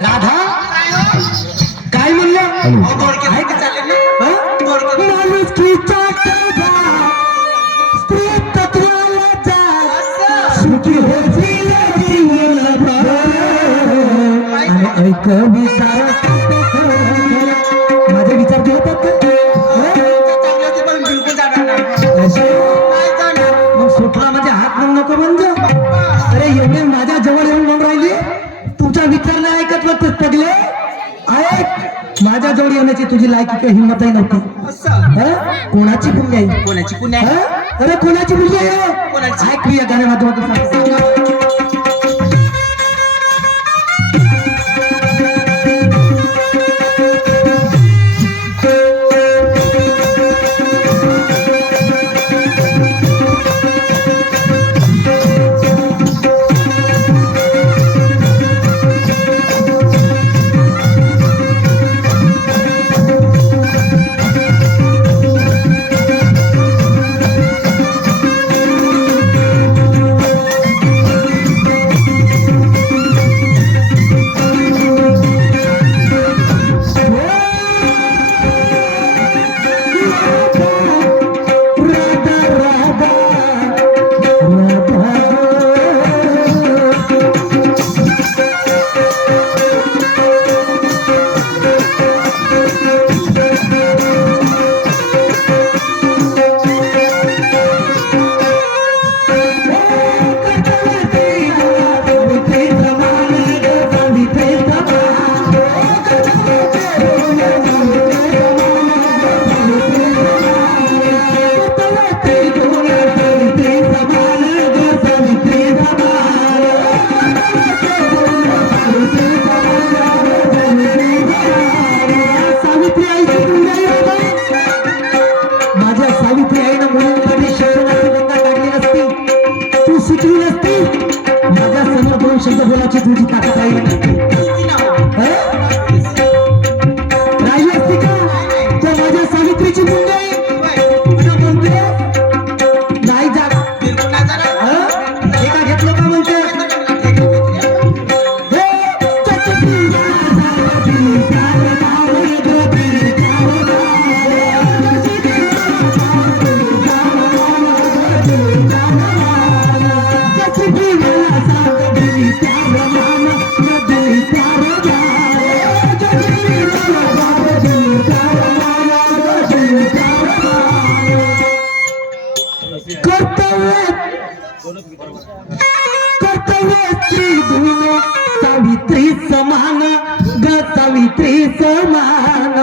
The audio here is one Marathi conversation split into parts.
राधा काय म्हणलं आहे का चालले माणूस की चाटबा स्त्री तत्वाला जा सुखी होतील जीवनभर आणि ऐक विचार माझे विचार ते होतात मग सुटला म्हणजे हात म्हणून नको म्हणजे अरे एवढे माझ्या जवळ येऊन म्हणून राहिली तुमच्या विचार नाही ऐकत वाटत पडले ऐक माझ्या जवळ येण्याची तुझी लायकी काही हिंमतही नव्हती कोणाची पुण्य आहे कोणाची पुण्य अरे कोणाची पुण्य आहे ऐक या गाण्या माध्यमातून शब्द बोलायची तुझी ताकद राहिली असती का तर माझ्या सावित्रीची मुंडई म्हणते नाही जात एका घेतलं का म्हणते सावित्री समान ग सावित्री समान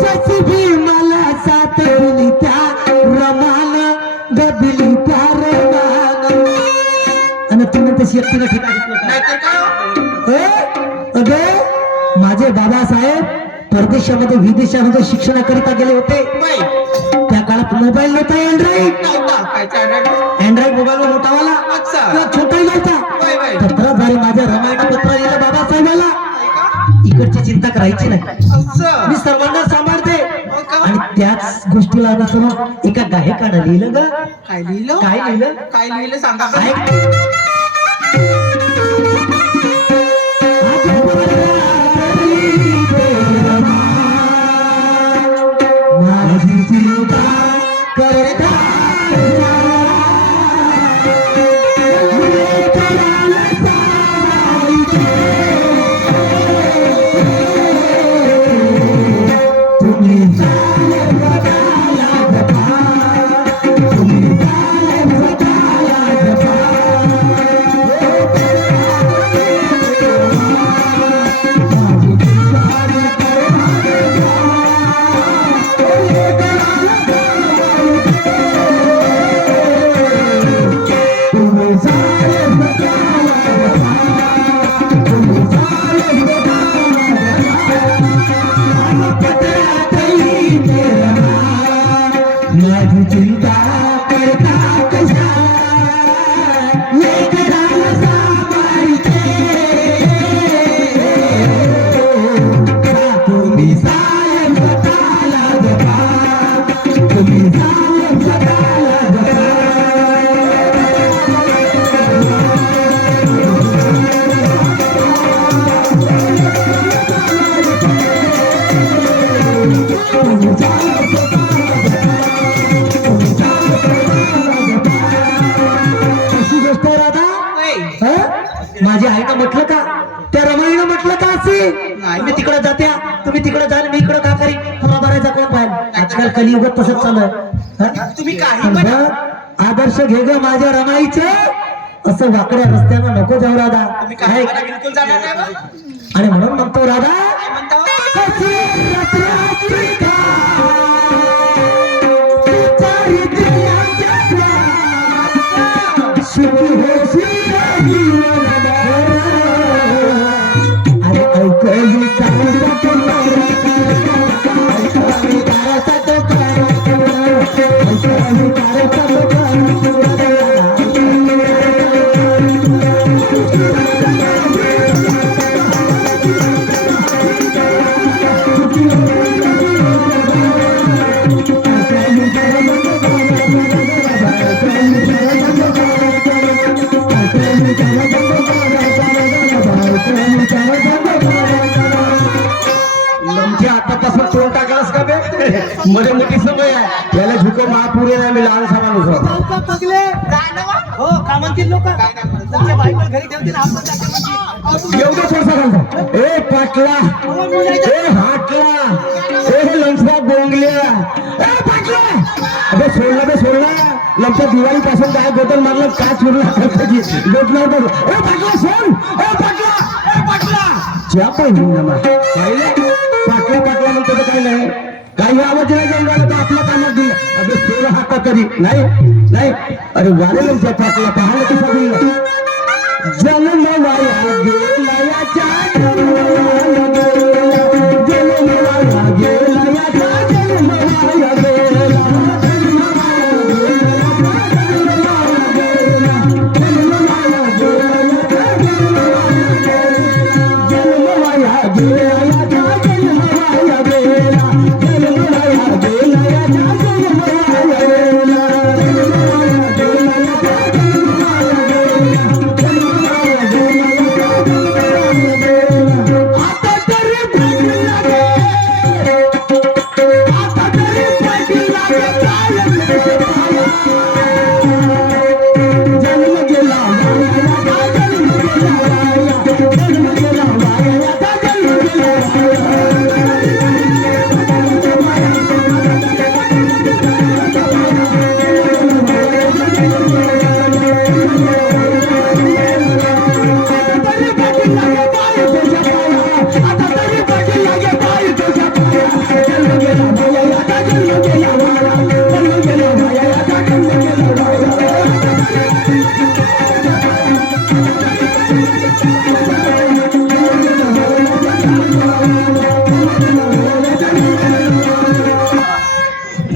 जशी भीमाला साथ दिली त्या रमान ग दिली त्या रमान आणि तुम्ही तशी एकटीला अगं माझे बाबासाहेब परदेशामध्ये विदेशामध्ये शिक्षणाकरिता गेले होते त्या काळात मोबाईल नव्हता अँड्रॉइड मोबाईल मोठावाला छोटाही नव्हता पत्राद्वारे माझ्या रामायण पत्र लिहिलं बाबासाहेबाला इकडची चिंता करायची नाही मी सर्वांना सांभाळते आणि त्याच गोष्टीला अनुसरून एका गायकानं लिहिलं ग काय लिहिलं काय लिहिलं सांगा माझी आईनं म्हटलं का, त्या रमाईनं म्हटलं का असे नाही. मी तिकडे जात्या, तुम्ही तिकडे जाल, मी इकडे का करी, तुला भरायचा कोण पाहिजे. आजकाल कलियुगात तसंच चालू आहे. तुम्ही काही पण पण आदर्श घे ग माझ्या रमाईचं, असं वाकड्या रस्त्यानं नको जाऊ राधा. तुम्ही काही मला बिलकुल जाणार नाही बा. आणि म्हणून म्हणतो राधा, काय म्हणता हो? कशी रात्री का, तुझ्या हृदयाच्या सुखी होशील जीवनभर. अरे ऐकली चांगलं तुला, ऐकली ताराचा तो कर, ऐकली ताराचा तो कर. नमच्या आतापासून तोंड टाकलास का बे? मध्ये मोठी सवय आहे याला झुको महापुरे नाही, मी लहान सामान होतो. काय ना बा? हो का म्हणतील लोक, काय नाही म्हणत. तुमच्या बायकोला घरी ठेवतील, आपण टाका म्हणतील. एवढं थोडसा घालतो. ए पाटला, ए हाटला, ए लंचला बोंगल्या, ए पाटला, अबे सोडला बे सोडला. लंचा दिवाळी पासून काय गोटल मारलं, काय चुरला त्याची गोटला होतं. ए पाटला सोड, ए पाटला, ए पाटला. च्या पाहिजे ना पाहिलं, पाटला पाटला म्हणतो तर काय नाही, काही आवाज नाही जाऊन राहिला तर आपल्या कामात दिलं. अबे सोड हाता तरी नाही नाही. अरे वारे लंचा पाटला पाहिलं की सगळी जन्म वाया गेला याच्या, जन्म वाया गेला, जन्म वाया गेला याचा, जन्म वाया गेला, जन्म वाया गेला, जन्म वाया गेला, जन्म वाया गेला, जन्म वाया गेला याचा, जन्म वाया गेला, जन्म वाया गेला याचा, जन्म वाया गेला, जन्म वाया गेला याचा, जन्म वाया गेला. आता तरी पाटील लागे, आता तरी पाटील लागे, काय जन्म गेला वाया, जन्म गेला वाया, जन्म गेला वाया, जन्म गेला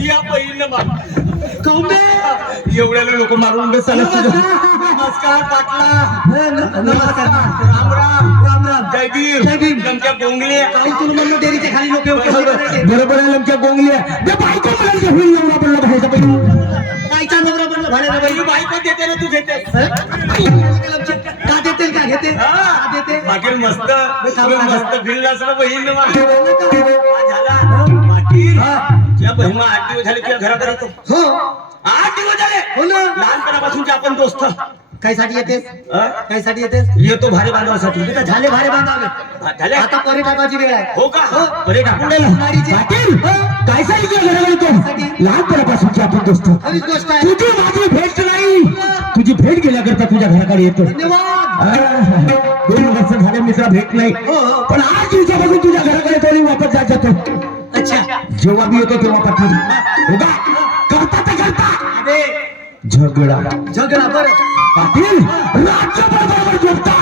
या बहिणीनं बा. एवढ्याला लोक मारून बसायला नमस्कार पाटला. नमस्कार. राम राम. राम राम. जयवीर जयवीर. लंच्या बोंगले काही तुला म्हणलं डेअरीच्या खाली लोक येऊन बरोबर आहे लंच्या बोंगले. ते बायको म्हणायचं होईल नवरा पडला बाहेरचा पैसे. कायचा नवरा बनला भाड्याला बाई? ही बायको देते ना, तू देते. का देते का घेते का देते? पाटील मस्त तुम्ही मस्त फिरला असं बहीण झाला पाटील. त्या बहिणी 8 दिवस झाले तुझ्या घराकडे येतो. हो 8 दिवस झाले. हो ना. लहानपणापासूनचे आपण दोस्त. कायसाठी येतेस, हा? कायसाठी येतेस? येतो भारे बांधवासाठी. इथं झाले भारे बांधावे, हा, झाले आता परे टाकायची वेळ आहे. हो का? बरे टाकून द्यायला. गाडीचे. पाटील काय सांगितलं घराला येतो लहानपणापासूनची आपण दोस्त. खरीच गोष्ट आहे. तुझी माझी भेट नाही, तुझी भेट गेल्याकरता तुझ्या घराकडे येतो. धन्यवाद. 2 वर्ष झाले मित्रा भेट नाही, हो, हो. पण 8 दिवसापासून तुझ्या घराकडे तो आणि वापस जात जातो. अच्छा. जेव्हा मी येतो तेव्हा पाटील हो का करता तर करता अबे, झगडा झगडा बरं. पाटील राज्यभर बरोबर झोपता.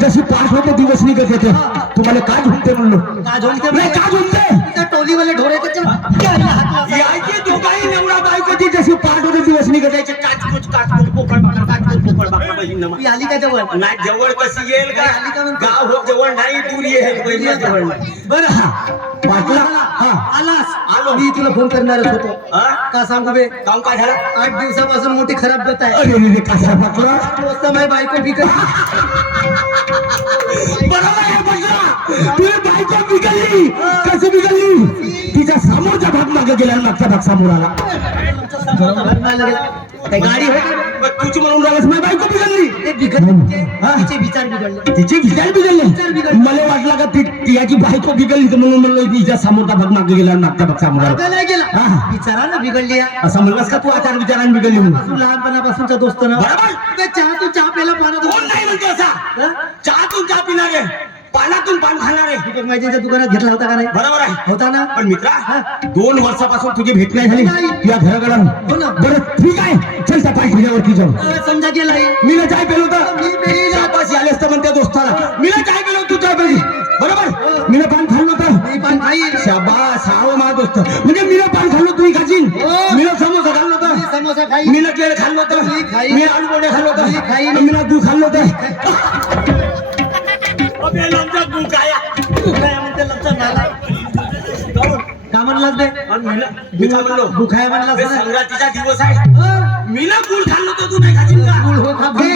जशी पाच होते दिवस निघत येते, तुम्हाला काय झुमते म्हणलो, का झोलते नाही का झुमते. त्या टोलीवाले ढोरे हात यायची दोघाही नवरा बायकोची जशी पाच होते दिवस निघत यायचे. काचकुच काचकुच पोकळ बाकळ काचकुच पोकळ बाकळ बहीण ती आली का जवळ? नाही जवळ कशी येईल का? आली का म्हणतो? गाव हो जवळ नाही, दूर येईल बहिणी जवळ नाही. बरं हा पाटला हा आलास. आलो. मी तुला फोन करणारच होतो. हा? का सांगू बे, काम काय झालं? 8 दिवसापासून मोठी खराब जात आहे. अरे रे कसा पाटला. 8 वाजता माझी बायको बिकट. बरोबर आहे पाटला, तुझी बायको बिघडली. कसं बिघडली? तिचा समोरचा भाग मागे गेला आणि मागचा भाग समोर आला. काही गाडी होती. तुझी म्हणून झालास माझी बायको बिघडली. ते बिघडले हा? तिचे विचार बिघडले तिचे विचार विचार बिघडले बिघडले. मला वाटलं का तिची बायको बिघडली तर म्हणून म्हणलं तिच्या समोरचा भाग मागे गेला आणि मागचा भाग समोर आला. मागं नाही गेला हा. विचारानं बिघडली आहे. असं म्हणलास का तू आचार विचारांनी बिघडली म्हणून तू लहानपणापासूनचा दोस्त ना बरोबर. तू चहा प्यायला पाहत कोण नाही म्हणते असा चहातून चहा पिणारे पानातून पान खाणारे माझ्या दुकानात घेतला होता का नाही बरोबर आहे होता ना पण मित्रा 2 वर्षापासून तुझी भेट नाही झाली नाही. तुझ्या घराकडे हो ना. बरं ठीक आहे चल त्या पाय तुझ्यावरती जाऊ समजा गेलाय मी ना चाय पेलो होतं मी पेली ना. शाबास आले असतं म्हणते दोस्ताला मी ना चाय पेलो तू चाय पेली बरोबर मी ना पान खाल्लं होतं मी पण खाईल शाबास हाव माझा दोस्त म्हणजे मी ना पान खाल्लं तू खाशील हो. मी ना समोसा खाल्लं मी होतं समोसा खाईल मी ना केळ खाल्लं मी होतं खाईन. मी आलू बोंडे खाल्लं मी होतं खाईन. मी ना दूध खाल्लं होतं अबे लमचा गुकाया काय म्हणते लक्षात नाला का म्हणलास बे मी काय म्हणलो दुखाया म्हणलास अबे, ना संक्रांतीचा दिवस आहे हं? मी ना गुळ खाल्लो तर तू नाही खाशील का गुळ हो खा घे.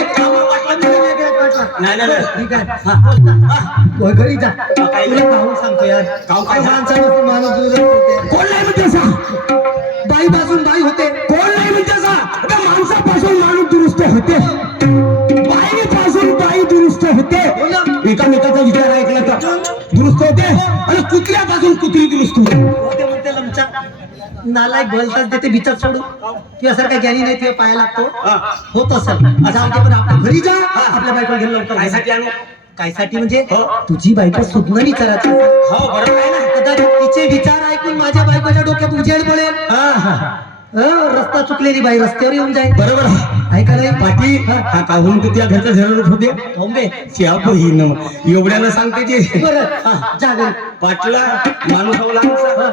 नाही नाही नाही. ठीक आहे हा. घरी जा काय? तुला पाहून सांगतो यार काय? माणसाला माणूस दूरच होते कोण नाही म्हणते असा बाई पासून बाई होते कोण नाही म्हणते असा त्या माणसापासून माणूस दुरुस्त होते बाईपासून बाई दुरुस्त होते हो ना. एकामेकाचा विचार ऐकला तर दुरुस्त होते आणि कुत्र्यापासून कुत्री दुरुस्त होते होते म्हणते लमचा नालायक बोलतात देते बिचार सोडू तुझ्यासारखा ज्ञानी नाही तुझ्या पाया लागतो हा. होत असेल जाऊ दे पण आपण घरी जा आपल्या बायकोला घेऊन लवकर कायसाठी आणू कायसाठी म्हणजे हो. तुझी बायको सुद्धा विचारायची हो बरोबर आहे ना कदाचित तिचे विचार ऐकून माझ्या बायकोच्या डोक्यात उजेड पडेल हा, हा. रस्ता चुकलेली बाई रस्त्यावर येऊन जाईल बरोबर आहे ऐका नाही पाटील हा काहून तू त्या घरच्या झरवत होते थांबे त्या बहीण एवढ्यानं सांगते जे बरं जा घरी पाटला माणूस हवा लहानसा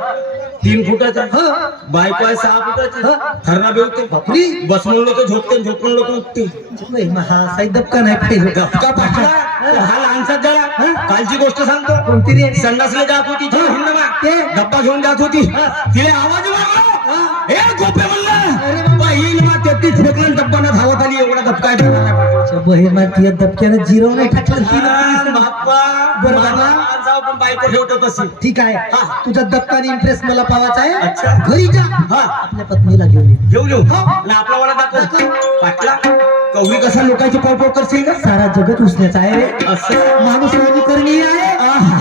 3 फुटाचा हं. बायको आहे 6 फुटाची हं. थरणा बेवते बापरे. बस म्हणलो तर झोपते झोप म्हणलो तर उठते होय, मग हा साईद दबका नाही पाहिजे गपका पाटला हा लहानसा जरा कालची गोष्ट सांगतो कोणती रे संडासला जात होती ती हं. हिंदमा. ते? डब्बा घेऊन जात होती हं. तिला आवाज मारला हं. हे गोपे अरे म्हणलं बाबा. पहिल मा 33 फेकलं डब्बाना धावत आली एवढा धपका आहे त्याला नाही पाटला. बहीर माती दबक्यानं जिरो नाही टाकलं बरं बाबा. बाबा पण बायको ठेवतो तशी ठीक आहे तुझा दबकाने इम्प्रेस मला पावाचा अच्छा. आहे घरी जा हा. आपल्या पत्नीला घेऊन ये घेऊ घेऊ हो. आणि आपला वाला दाखव दाखव. पाटला कवळी कसा लोकांची पाव करशील का सारा जगत उसण्याचा आहे रे असं माणूस अनुकरणीय आहे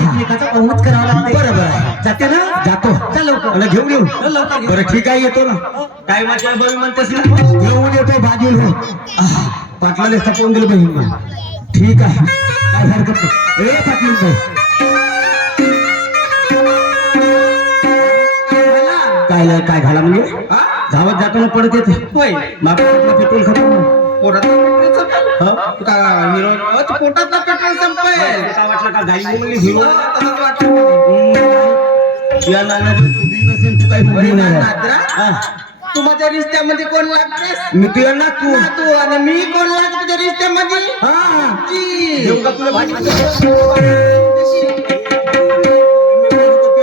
एकमेकाचा पाहूनच करावा लागते बरोबर आहे. जाते ना जातो जा लवकर आणि घेऊन येऊ लवकर घेऊन. बरं ठीक आहे येतो ना काय माझ्या बघ म्हणतेस ना घेऊन येतो बाजूल हो पाटलाने थकवून दिलं बहीण ठीक आहे काय हरकत नाही ए पाटील काय काय घाला म्हणजे धावत जाताना पडत येते होय मागं पेट्रोल खतम पोटातला पेट्रोल संपेल का हिरो पोटातला पेट्रोल संपेल काय वाटलं का गाडी म्हणली हिरो तसंच वाटलं या नानाची तुझी नसेल तू काही मुली नाही नात्रा? हा. तू माझ्या रिश्त्यामध्ये कोण लागतेस मी तुला ना तू ना तू आणि मी कोण लागतो तुझ्या रिश्त्यामध्ये हा जी. देऊ का तुला भाजी काय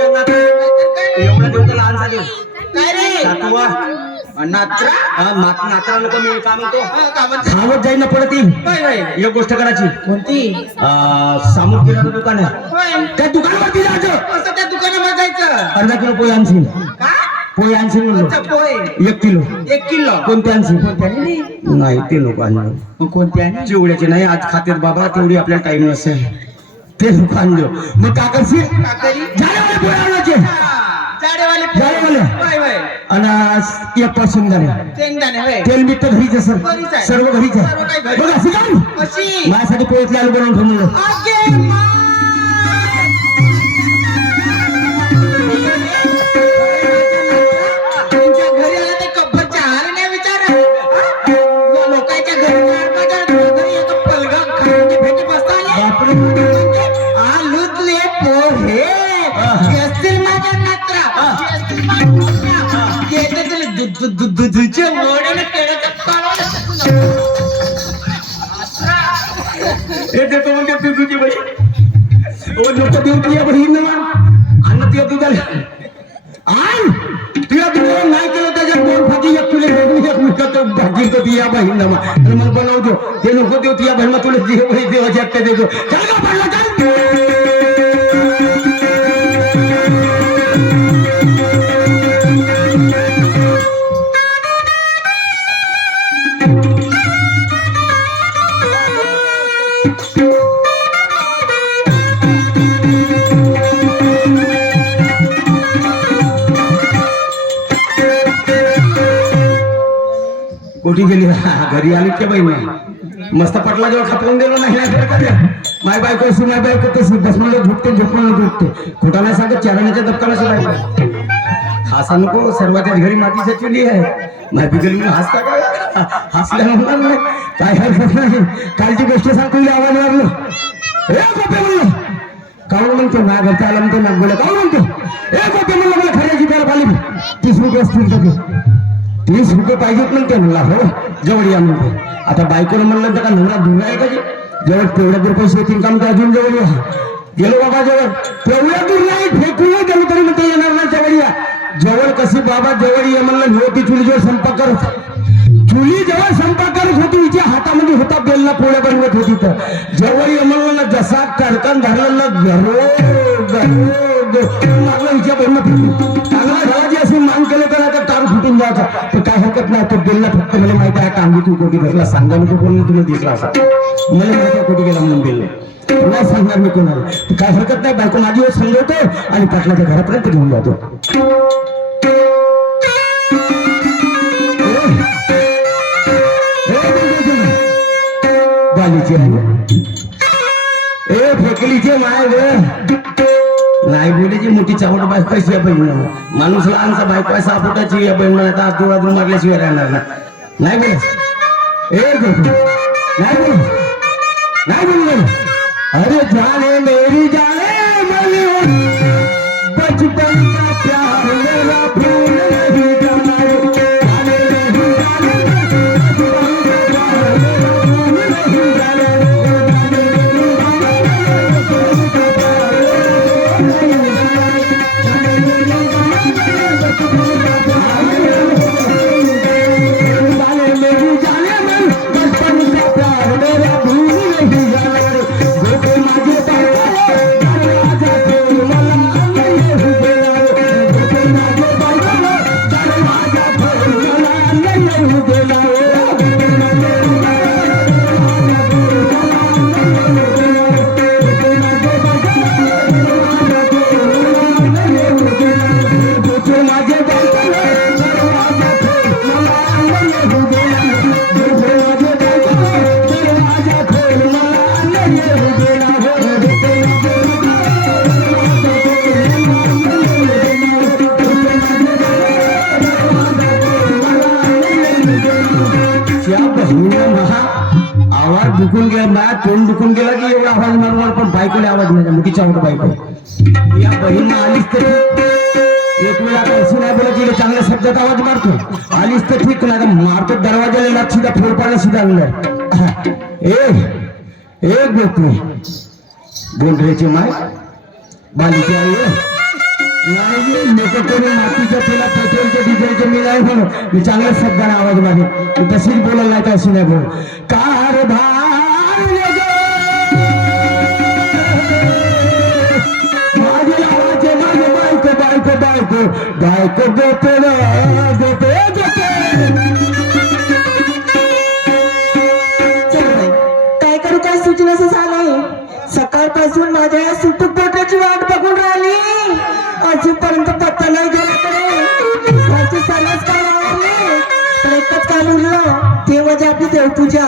एवढा देऊ का लहान झाले रे सातवा नात्रा नात्रा नको मी काय म्हणतो हा, का म्हणते? खावत जाईना पडत येईल होय होय एक गोष्ट करायची कोणती सामूत किराणा दुकान आहे होय त्या दुकानावरती जायचं असं त्या दुकानामध्ये जायचं अर्धा किलो पोहे आणशील का पोहे आणशील अच्छा, म्हणलो पोहे 1 किलो 1 किलो कोणते आणशील त्याने नाही ते नको आणलं मग कोणती आहे चिवड्याचे नाही आज खात्यात बाबा तेवढी आपल्याला टाइम नसेल ते नको आणलो मग काय करशील काकरी झाले पोहे आणायचे जाडेवाले जाडेवाले? होय होय आणि एक पासून झाले शेंगदाणे होय तेल मीठ तर घरीच असेल घरीच आहे. सर्व घरीच सर्व काही आहे घरी. बघ असं काय कशी माझ्यासाठी पोहेतले आलू बनवून ठेवून दिलं. आगे मा. तुमच्या घरी आला ते कब्बरच्या हाल नाही विचार लोकांच्या घरी चार बाजार घरी येतो पलगा खाऊन भेटी बसता आले आलूतले पोहे असतील माझ्या नात्रा असतील माझ्या नात्रा. येते तुला दुधूचे मोड्याने केळ्याच्या पानावर हे देतो म्हणजे तू तुझी बहीण ओ लोक देऊ तुझ्या बहीण ना अन्न तुझ्या दुधाला आण तुझ्या दुधाला नाही केलं त्याच्यात 2 फाटी एक तुला एक मिळत भाजी तो तुझ्या बहीण ना आणि मग बनवतो ते नको देऊ तुझ्या बहीण तुला जे बहीण देवाची हत्या देतो चल का पडला चल कोठी गेली घरी आली की बाई मस्त पटला जेव्हा खपवून दिलो नाही माय बायको अशी माय बायको तशी बस म्हणलं झुकते झोपून झुकते खोटा नाही सांगत चारण्याच्या दप्तराची बायको हसा नको सर्वांच्या घरी मातीच्या चुली आहे माहिती गेली मी हसता का हसल्या म्हणणार नाही काय हरकत नाही कालची गोष्ट सांग तुला आवाज मारलो ए गोपे म्हणलं काऊन म्हणतो माझ्या घरचा आला म्हणतो नागोला काऊन म्हणतो ए गोपे म्हणलं मला खऱ्याची प्यार पाली 30 रुपये असतील तर 30 रुपये पाहिजेत म्हणते म्हणला हो जवळ या म्हणते आता बायकोनं म्हणलं तर का नवरा दूर आहे का जवळ तेवढ्या दूर पैसे येतील का म्हणते अजून जवळ या गेलो बाबा जवळ तेवढ्या दूर नाही फेकून गेलो तरी म्हणते येणार नाही जवळ या जवळ कशी बाबा जवळ ये म्हणलं होती चुलीजवळ स्वयंपाक करत चुली जवळ स्वयंपाक करत होती हिच्या हातामध्ये होता बेलना पोळ्या बनवत होती तर जवळ ये म्हणलं ना जसा कडकन धरलं ना मारलं हिच्या बोलणं फुटली चांगला झाला अशी मान केलं तर आता तार फुटून जायचा तर काय हरकत नाही तो बेलना फक्त मला माहिती आहे कांदी तू कोटी धरला सांगा नको बोलून तुला दिसला असा मला माहिती कोटी गेला म्हणून बेलने नाही सांगणार मी कोणाला काय हरकत नाही बायको माझी वेळ समजवतो आणि पाटलाच्या घरापर्यंत घेऊन जातो बालीचे ए फेकलीचे माय नाही बोलायची मोठी चावट बायको अशी या बहिण माणूस लहानसा बायको आहे सापोटाची या बहिण आता आजूबाजू मारल्याशिवाय राहणार नाही बोलायचं ए नाही बोल नाही बोल अरे जाने मेरी जाने मन बचपन का प्यार मेरा भूल नहीं जाना जाने नहीं जाने बचपन का प्यार मेरा भूल नहीं जाना आवाज दुखून गेला माझ्या तोंड दुखून गेला की एवढा आवाज मारणार पण बायकोले आवाज नाही मुठीच्या आवड बायको या बहीण आलीच तरी एक वेळा अशी नाही बोला की चांगल्या शब्दात आवाज मारतो आलीच तर ठीक नाही मारतो दरवाजाला लाग सीधा फोडपाला सीधा आणलं ए गोपी गोंधळ्याची माय बालीची आई नाही लोक कोणी मातीच्या तेला पेट्रोलच्या डिझेलचे मी नाही म्हणून मी चांगल्या शब्दाने आवाज मागे मी तशीच बोलायला नाही तर अशी नाही बोल कारभार माझे आवाजे माझे बायको बायको बायको बायको देते देते काय करू काय सुचण्याचं झालंय सकाळपासून माझ्या सुटूक पोटाची वाट बघून राहिली अजूनपर्यंत पत्ता नाही गेला सर्वच काय आवडले तर एकच काम उरलं ते म्हणजे आपली देवपूजा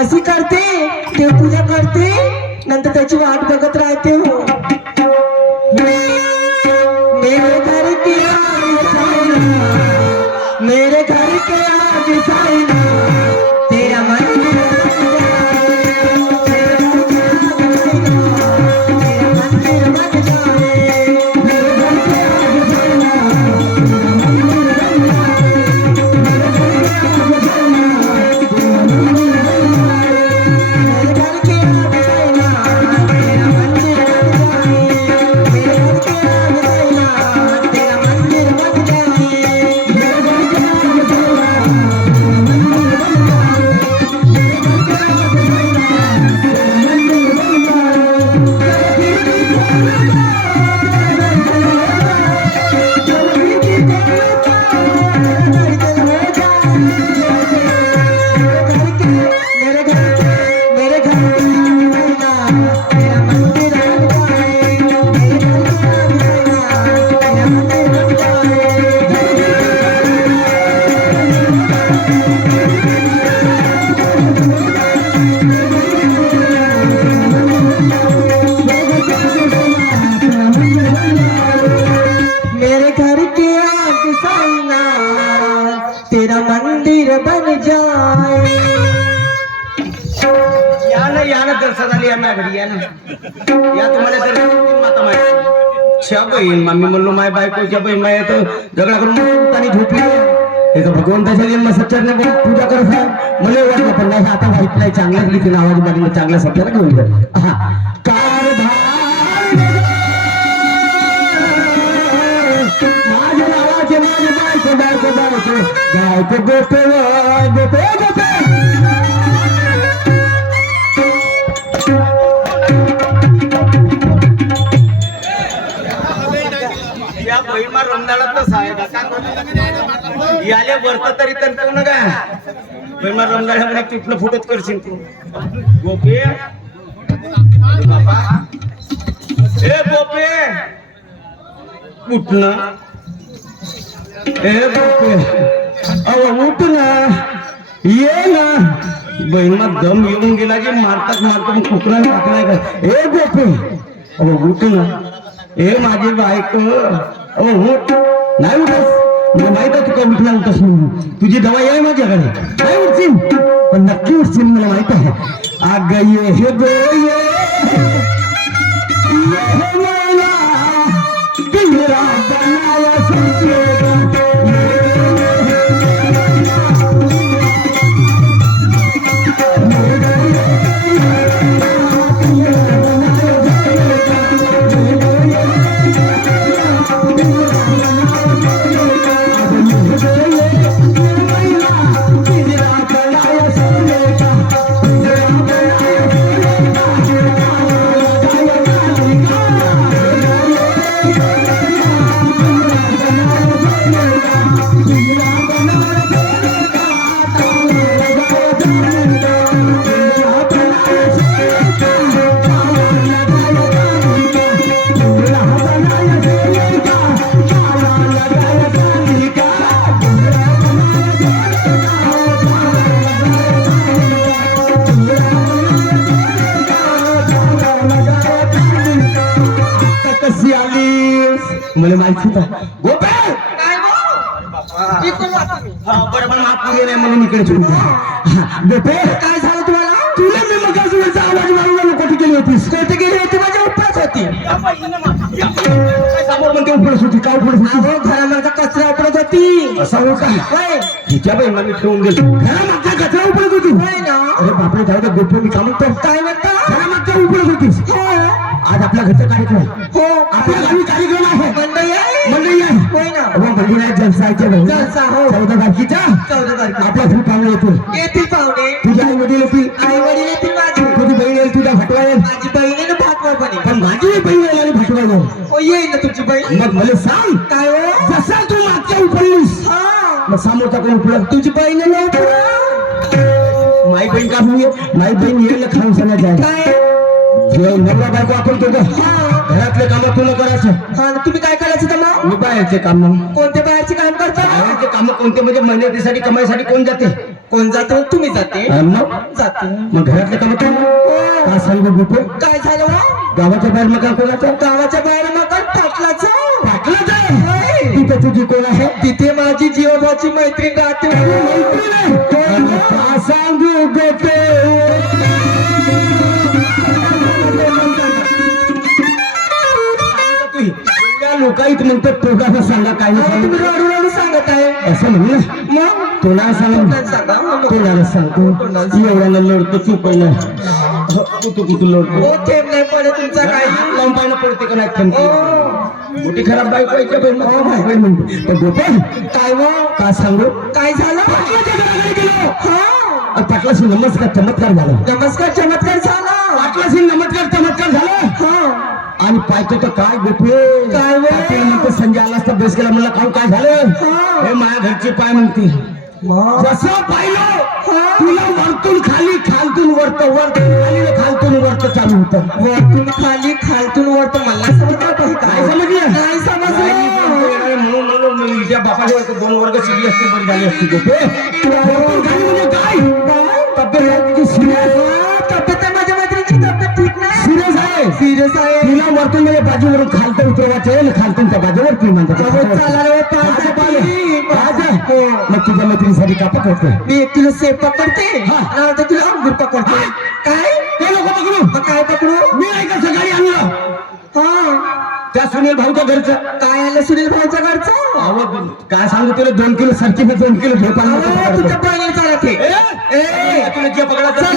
अशी करते देवपूजा करते नंतर त्याची वाट बघत राहते हो मेरे घर के आगे साईना मेरे घर के आगे साईना तेरा मन या तुम्हाला जर माता माहिती छा बहीण मम्मी म्हणलो माय बायकोच्या बहीण माय तर झगडा करून आणि झोपली हे का भगवंताच्या जन्म सच्चरने पूजा करत आहे मला वाटलं पण नाही आता वाईट नाही चांगल्याच रीतीने आवाज मध्ये चांगल्या शब्दाला घेऊन जाईल हा कारभार माझ्या नावाचे माझे बायको बायको बायको बायको गोपे गोपे गोपे या बहिमा रमदाळातच आहे का याले वरता तरी तर करू नका बहिमा रमदाळ्यामध्ये तुटलं फुटत करशील तू गोपे बाबा ए गोपे उठणं ए गोपे अव उठ ना ये ना बहिणा दम येऊन गेला की मारतात मारतात कुकरा टाकलाय का ए गोपे अव उठ ना ए माझी बायको ओ उठ नाही उठस मला माहित आहे तू का उठला उठस म्हणून तुझी दवाई आहे माझ्याकडे नाही उठशील पण नक्की उठशील मला माहित आहे आग ये हे गो ये मला पिंजरा बनाया संकेगा मला माहिती होतं गोपे बरं मला माफ नाही म्हणून इकडे गोपे काय झालं तुम्हाला तुला मी मग आवाज मारून कुठे गेली होतीस कुठे गेली होती माझ्या उपरच होती समोर म्हणते उपरच होती काय उपरच होती घरामागचा कचरा उपरच होती असं हो का तिच्या बाई मला ठेवून गेलो घरामागचा कचरा उपरच होती अरे बापरे जाऊ दे गोपे मी काम करतो काय म्हणता घरामागच्या उपरच होतीस आज आपल्या घरचा कार्यक्रम हो आपल्या गावी कार्यक्रम आहे मंडळी आहे होय ना मंडळी आहे जलसा हो 14 तारखेच्या आपल्या घरी पाहुणे येतील पाहुणे तुझे आई वडील येतील माझी तुझी बहीण येईल तुझ्या भटवायला माझी बहीण आहे ना भाटवायला पण माझी बहीण येईल आणि भटवायला हो येईल ना तुमची बहीण मग मला सांग काय हो जसा तू मागच्या उपलीस मग समोरचा कोण उपला तुझी बहीण आहे ना माई बहीण का माई बहीण येईल खाऊन सांगा काय नवरा बायको आपण करतो घरातले काम तुला करायचं तुम्ही काय करायचं तर मग मी बाहेरचे काम कोणते बाहेरचे काम करता बाहेरचे काम कोणते म्हणजे मेहनतीसाठी कमाईसाठी कोण जाते तुम्ही जाते मग घरातले काम काय सांगू गोपे काय झालं गावाच्या बाहेर मग कोणाचं गावाच्या बाहेर मग पाटलाचं तिथे तुझी कोण आहे तिथे माझी जीवाची मैत्रीण राहते काय सांगू गोपे लोकाईत म्हणतात तोडाचा सांगा काय नाही सांगत आहे असं म्हणलं मग तोडा सांगा तोडाला सांगतो एवढ्याला लढतो तू पहिलं कुठं लढतो थेंब नाही पडे तुमचा काय लावून पाहिलं पडते का नाही मोठी खराब बाईक पाहिजे म्हणतो तर गोपे काय काय सांगू काय झालं पाटलाशी नमस्कार चमत्कार झाला पाटलाशी नमस्कार झाला आणि पाहिजे तर काय गोपे काय म्हणते संजय आला असता बेस केला मला काय झालं हे माझ्या घरचे पाय म्हणते जसं पाहिलं तुला वरतून खाली खालतून वरत खालतून वरत चालू होतं वरतून खाली खालतून वरत मला समजलं काय समजलं काय समजलं म्हणून त्या बापाच्या 2 वर्ग शिकली असती बरी झाली असती गोपे काय तब्येत माझ्या मैत्रिणीची तब्येत ठीक नाही सिरियस आहे तिला वरतून म्हणजे बाजूवरून खालतं उतरवायचं खालतून त्या बाजूवर म्हणतात मग तुझ्या मैत्रिणीसाठी का पकडते मी तुला सेफ पकडते तुला अंगूर पकडते काय नको पकडू काय पकडू मी नाही सुनील भाऊच्या घरचं. काय आलं सुनील भाऊच्या घरचं? अहो काय सांगू तुला 2 किलो सरकी 2 किलो झोप आणलं होतं अहो, तुझ्या घरचं. बहिणीला चालत हे. ए, तुला जे पकडा चल, चल.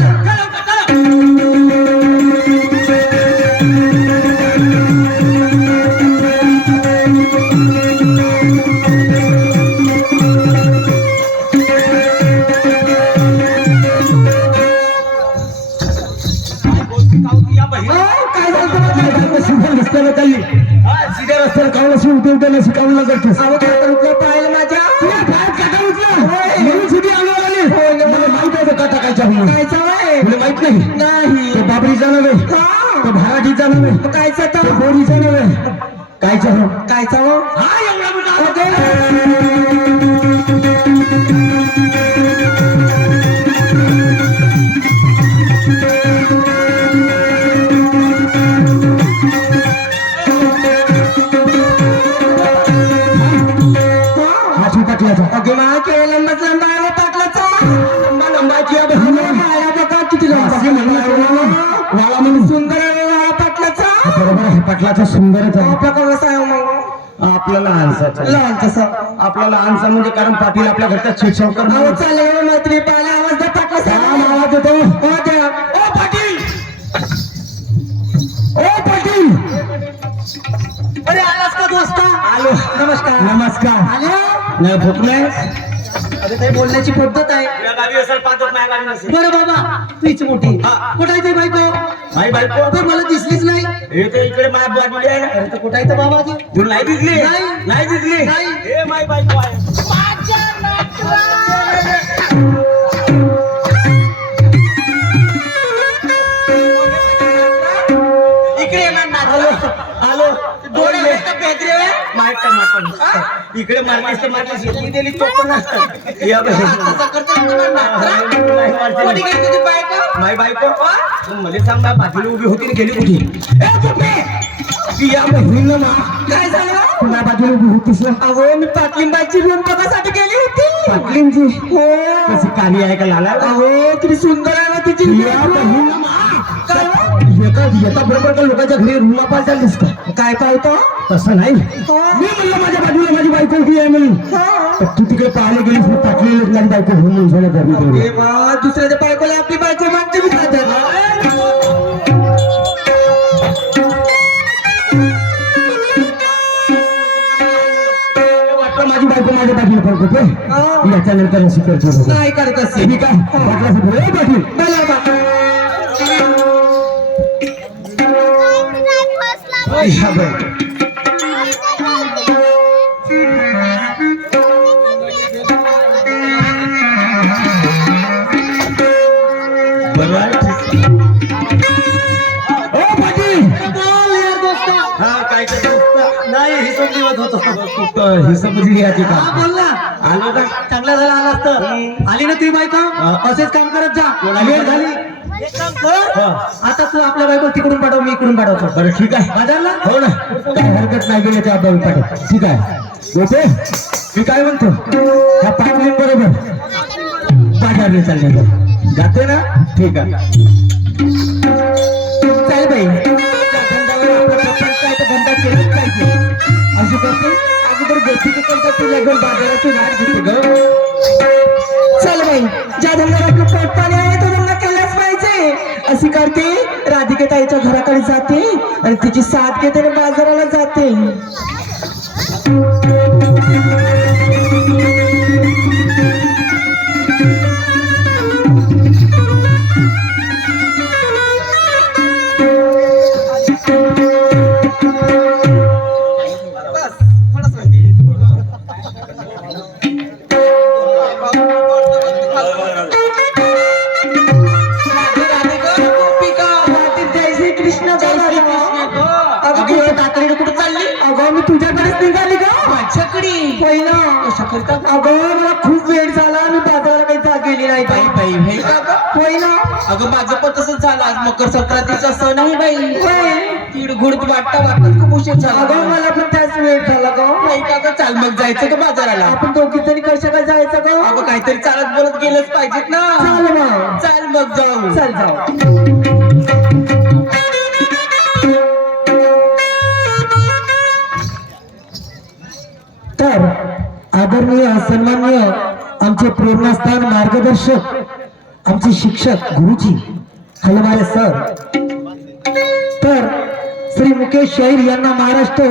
काय झालं तुला? सीधा रस्त्याला चालली. सीध्या रस्त्याला कावला शिवते उद्या नशी कावला करतेस. अहो, काका उठलं पाहिलं माझ्या? तुला पायात काटा उचला. म्हणून सीधी अंगावर आली. मला माहित आहे तो काटा कायचा म्हणून. काय चावय? तुला माहित नाही नाही. तो बाबरीचा नव्हे, हा. तो भाराठीचा नव्हे, काय तो चाव? बोरीचा नव्हे. कायचा हो? काय चाव? हा एवढा मोठा हा छोटाकल्याचा. अगं मा केवळ लंबाच लंबा आला टाकलाचा. लंबा लंबाची आहे बहिणी. आला बघा किती लंबा. असे म्हणला वाला म्हणून. सुंदर आहे वाला पाटलाचा. बरोबर आहे पाटलाचा सुंदरच आहे. आपल्याकडे कसं आहे मग? आपला लहानसा लहान तसं. आपला लहानसा म्हणजे कारण पाटील आपल्या घरचा शिक्षक अहो चालेल मैत्री पाहिला आवाज द्या पाटला साहेब. आवाज येतो. हो द्या. ओ पाटील, ओ पाटील. अरे आलास का दोस्ता? आलो. नमस्कार. नमस्कार. आले? नाही भूक नाही. अरे काही बोलण्याची पद्धत आहे. बरं बाबा तुझी मोठी कुठं आहे ते बायको? माई बायको तर मला दिसलीच नाही. हे तर इकडे माझ्या बाजूला आहे ना. अरे तर कुठं आहे तर बाबा ती? तुला नाही दिसली? नाही. नाही दिसली? नाही. हे माई बायको आहे. इकडे येणार ना. आलो. डोळे आहेत का पेत्रे? माईक टमाटर. इकडे मारलीस तर मारलीस. इकडे दिली तो पण नसतं. या बाई. तसं करते ना तुम्हाला. कोणी गेली तुझी बायको? माई बायको मला सांग माझ्या बाजूला उभी होती आणि गेली कुठे? ए चुपे! ती या बहिणीनं ना काय झालं? तू माझ्या बाजूला उभी होतीस ना. अहो मी पाटलिंबाची रूम बघासाठी गेली होती. पाटलींची हो. कशी कार्य आहे का लाला? अहो किती सुंदर आहे ना तिची या बहिणीनं ना. काय हो? येता बरोबर का लोकांच्या घरी रूमा पाय चाललीस का? काय पाहतो? तसं नाही. हो. मी म्हणलं माझ्या बाजूला माझी बायको उभी आहे म्हणून. हो. तर तू तिकडे पाहायला गेलीस मी पाटलेली माझी बायको हो म्हणून झालं घरी ए तेवढं. बा दुसऱ्याच्या बायकोला आपली बायको मागते मी खाते ना. वाटलं माझी बायको माझ्या बाजूला पडत होते. हो. याच्यानंतर अशी करतो बघा. नाही करत असे. मी काय वाटलं असं बोलू. ए पाटील चला बा. या बाई. बरं आहे. ओ पाटील बोल यार दोस्ता. हा काय नाही हिशोब लिहत होतो. हिशोब लिहायची हा का? बोल ना. आलो का? चांगला झाला आलास तर. आली ना तुझी बायको? असेच काम करत जा. वेळ झाली. एक काम कर. हा. आता तू आपल्या बायको तिकडून पाठव मी इकडून पाठवतो. बरं ठीक आहे. बाजारला? हो ना काय हरकत नाही गेली त्या अब्बा पाटील. ठीक आहे गोटे मी काय म्हणतो ह्या पाटलीन बरोबर बाजारला चालण्याचं जाते ना. ठीक आहे चल बाई. त्या धंद्यावर आपलं पप्पांचं काय तर धंदा केलाच पाहिजे. अशी करते अगोदर गोष्टी करता तुझ्या घेऊन बाजाराची वाट घेते ग. चल बाई ज्या धंद्यात आपलं पोट पाणी आहे तो धंदा केलाच पाहिजे. अशी करते राधिके ताईच्या घराकडे जाते आणि तिची साथ घेते आणि बाजाराला जाते. तुझ्याकडेच निघाली का? माझ्याकडे पहिला अगं मला खूप वेळ झाला मी बाजाराला काही जा गेली नाही बाई बाई हे का पहिला. अगं माझं पण तसंच झालं. आज मकर संक्रांतीचा सण आहे बाई. तिळगुळ वाटता खूप उशीर झाला. अगं मला पण त्याच वेळ झाला ग. नाही का ग? चाल मग जायचं का बाजाराला? आपण दोघी जणी कशाला जायचं ग? अगं काहीतरी चालत बोलत गेलंच पाहिजेत ना. चाल मग जाऊ. चल जाऊ. आदरणीय सन्माननीय आमचे प्रेरणास्थान मार्गदर्शक आमचे शिक्षक गुरुजी हलवारे सर, तर श्री मुकेश शाहीर यांना महाराष्ट्र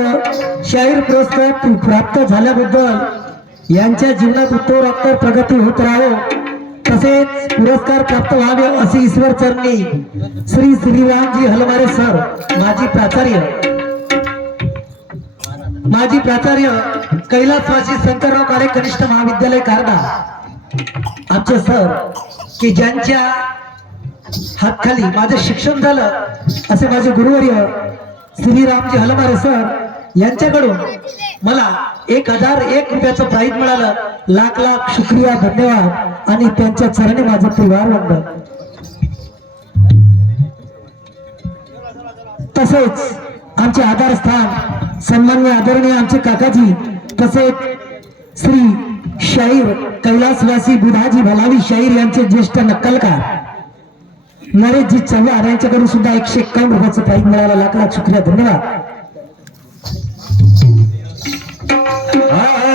शाहीर पुरस्कार प्राप्त झाल्याबद्दल यांच्या जीवनात उत्तरोत्तर प्रगती होत राहो, तसेच पुरस्कार प्राप्त व्हावे असे ईश्वर चरणी श्री श्रीरामजी हलवारे सर माजी प्राचार्य कैलासवासी शंकरराव काळे कनिष्ठ महाविद्यालय कारदा आमचे सर की ज्यांच्या हातखाली माझे शिक्षण झालं असे माझे गुरुवर्य श्रीरामजी हलवारे सर यांच्याकडून मला 1001 रुपयाचं प्राईज मिळालं. लाख लाख शुक्रिया, धन्यवाद आणि त्यांच्या चरणी माझं त्रिवार वंदन. तसेच आमचे आधारस्थान सन्माननीय आदरणीय आमचे काकाजी, तसेच श्री शाहीर कैलासवासी बुधाजी भलावी शाहीर यांचे ज्येष्ठ नक्कलकार नरेशजी चव्हाण यांच्याकडून सुद्धा 151 रुपयाचं प्राईज मिळालं. लाख लाख शुक्रिया, धन्यवाद. Ah